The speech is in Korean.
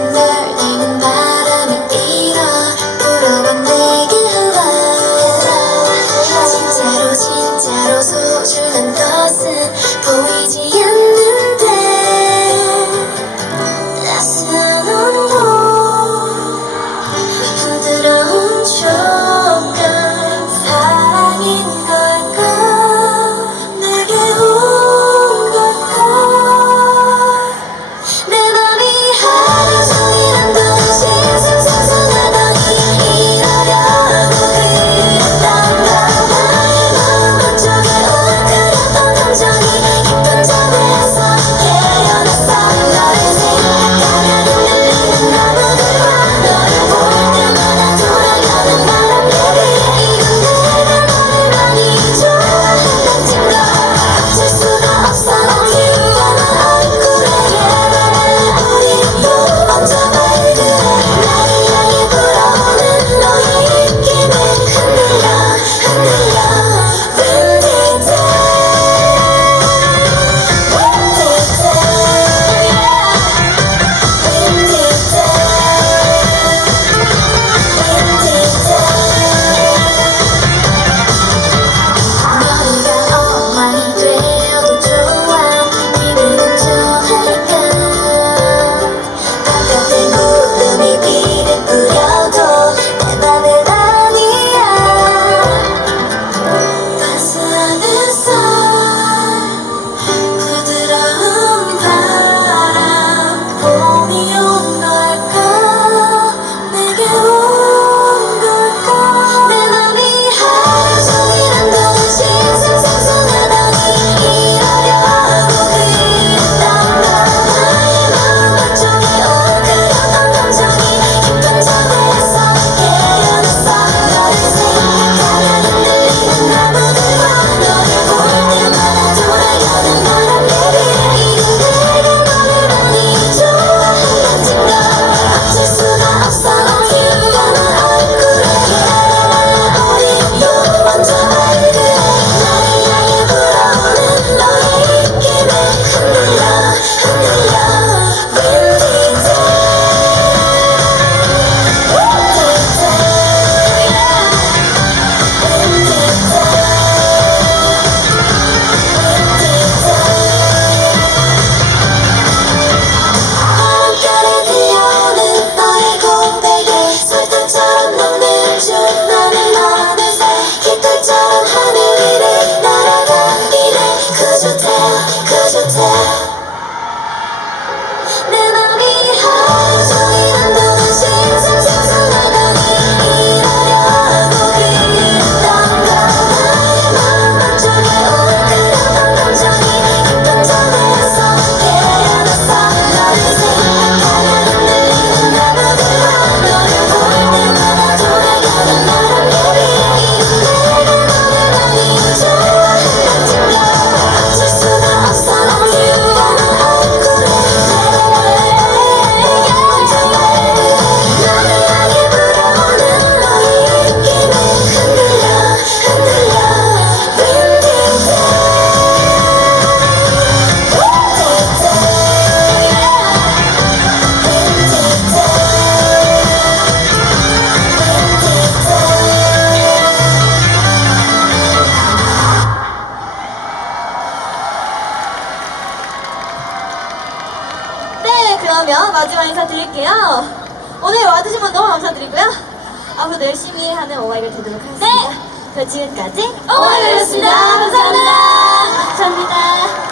흔들리는 바람이 일어 불어와 내게 흘러 진짜로 소중한 것은 보이지 않는데 따스한 온도 부드러운 촉감 사랑인 걸까 내게 온 걸까 내 맘이 하루 종일 한동안 싱숭생숭하더니 이러려고 그랬단다 나의 마음 한쪽에 웅크렸던 감정이 깊은 잠에서 깨어났어 너를 생각하면 흔들리는 나무들과 너를 볼 때마다 돌아가는 바람 내게 이건 내가 너를 많이 좋아한다는 증거 어쩔 수가 없어 기울어는 얼굴에 우리 또 먼저 발그레 나를 향해 불어오는 너의 입김에 흔들려 Windy day Windy day Windy day 머리가 엉망이 되어도 좋아 기분은 좋으니까 바깥에 구름이 비를 뿌려도 내 맘은 아니야 따스한 햇살 부드러운 바람 봄이 온 걸까 내게 온 걸까 내 맘이 하루 종일 한동안 싱숭생숭하더니 이러려고 그랬단다 나의 마음 한쪽에 웅크렸던 감정이 깊은 잠에서 깨어났어 너를 생각하면 흔들리는 나무들과 너를 볼 때마다 돌아가는 바람 내게 이건 내가 너를 많이 좋아한다는 증거 어쩔 수가 없어 기울어는 얼굴에 우리 또 먼저 발그레 나를 향해 불어오는 너의 입김에 흔들려 Windy 바람결에 들려오는 너의 고백에 설탕처럼 녹는 줄 나는 어느새 깃털처럼 하늘 위를 날아다니네 그저 태워 내 맘이 하루 종일 한동안 싱숭생숭하더니 이러려고 그랬단다 나의 마음 한쪽에 웅크렸던 감정이 깊은 잠에서 깨어났어 너를 생각하면 흔들리는 나무들과 너를 볼 때마다 돌아가는 바람 내게 이건 내가 너를 많이 좋아한다는 증거 어쩔 수가 없어 기울어는 얼굴에 나를 향해 불어오는 너의 입김에 흔들려 Windy 네, 그러면 마지막 인사 드릴게요. 오늘 와주신 분 너무 감사드리고요. 앞으로도 열심히 하는 오마이걸 되도록 하겠습니다. 네, 그럼 지금까지 오마이걸이었습니다. 감사합니다. 감사합니다.